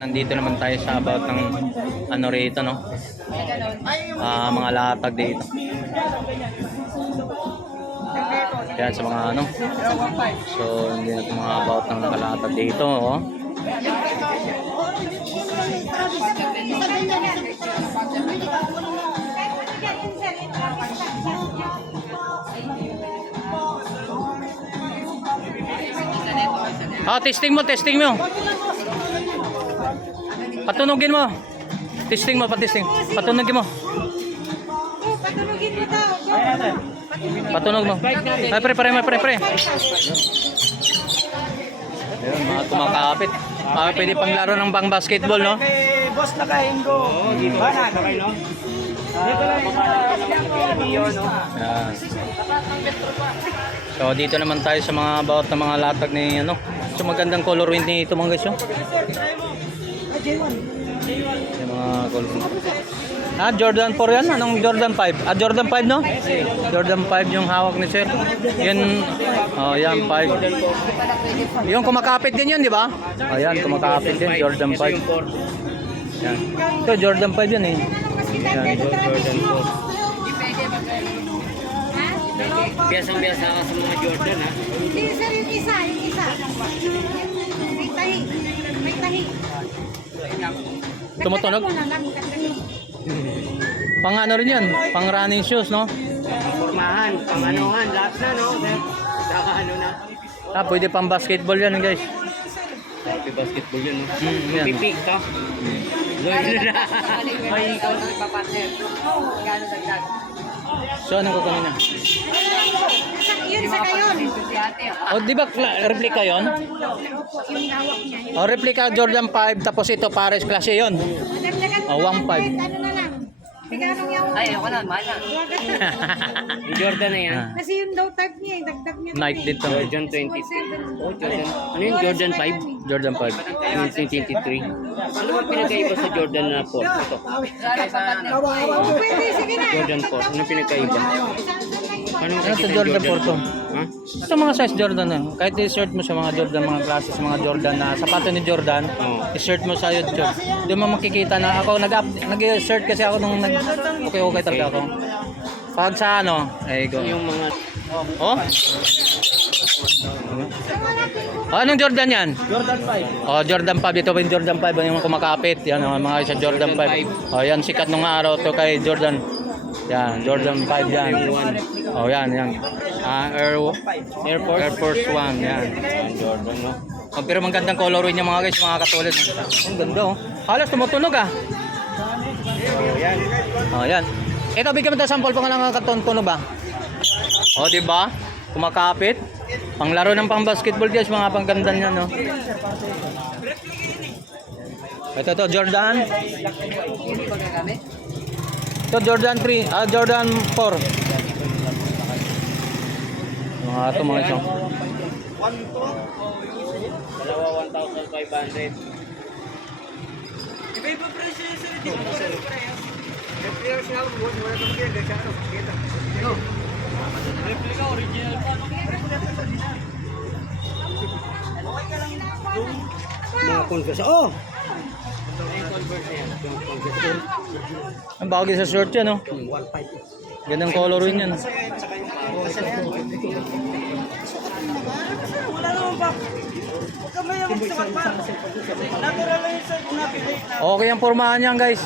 Nandito naman tayo sa about ng ano rito, no? Ah, mga latag dito. Yan sa mga ano. So, hindi natin mga about ng mga latag dito, oh. Ah, testing mo, testing mo. Patunogin mo. Testing mo, patesting. Patunogin mo. Oh, patulogin mo daw. Patunog mo. Ay, pre, pre, pre, pre. Ayun, mga kumakapit. Ah, pwede pang laro ng bang basketball, no? Boss na kahingo. Oo, dito. Banan. no? So, dito naman tayo sa mga about ng mga latag ni, ano. So, magandang color wind ni ito, mga guys, oh. Yung mga color wind. Ah, Jordan 4 yan? Anong Jordan 5? Ah, Jordan 5, no? Jordan 5 yung hawak ni sir. Yun, oh, yan, 5. Yung kumakapit din yun, di ba? Oh, yan, kumakapit din, Jordan 5. Yan. Ito, Jordan 5 yan eh. Yan, Jordan 4. Biyasang-biyasa ka sa mga Jordan, ha? Hindi, sir, yung isa, yung isa. May tahi. May tahi. Tumutunog? Pang ano rin yan, pang running shoes, no? Formahan, panganuhan, lahat na, no? Saka ano na. Ah, pwede pang basketball yan, guys. Happy basketball yun, no? Mm, yan. Pipik ka. Lord na. Ay, ikaw na nagpapartner. Gano'n dagdag? So, anong kukunin na? Yun sa kayon. O, di ba kla- replica yon? Yung hawak niya. O, replica Jordan 5, tapos ito Paris klase yon. Dagdagan mo Oh, na lang, 1.5. kahit Ano na lang. Bigyan yung... Ay, ako na, mahal na. Yung Jordan na yan. Ah, Kasi yung daw tag niya, eh, dagdag niya. Night dun eh. dito. Jordan 20. Oh, Jordan. Ano yung Jordan 5? Jordan 5. 1923. Ano ba pinagkaiba sa Jordan na 4? Ito. Oh, pwede, sige na. Jordan 4. Ano pinagkaiba? Ano Ano to Jordan 4 to? Ha? Ito mga size Jordan na. Kahit i-search mo sa mga Jordan, mga klase sa mga Jordan na sapato ni Jordan, Oo. i-search mo sa YouTube. Doon mo makikita na ako nag nag-search kasi ako nung nag okay okay talaga ako. Pag sa ano, ay go. Yung mga Oh? Oh, anong Jordan yan? Jordan 5. Oh, Jordan 5. Ito pa yung Jordan 5. Yung kumakapit. Yan, ang mga sa Jordan 5. Oh, yan. Sikat nung araw to kay Jordan. Yan, Jordan 5 yan. Oh, yan, yan. Ah, Air, Air Force? Air Force 1. Yan. Yan, Jordan, no? Oh, pero magandang colorway niya mga guys, mga katulad. Ang ganda, oh. Halos tumutunog, ah. Yan. Oh, yan. Ito, bigyan mo tayo sample pa nga lang katuntunog ba? Oh, di ba? Kumakapit. Panglaro ng pang basketball guys, mga pangganda niya, no? Ito to Jordan. Ito Jordan 3, ah Jordan 4. Mga ito mga isang. Dalawa 1,500. Mga converse. Oh! Ang bagay sa short yan, no? Gandang color rin yan. Okay ang formahan niyan, guys.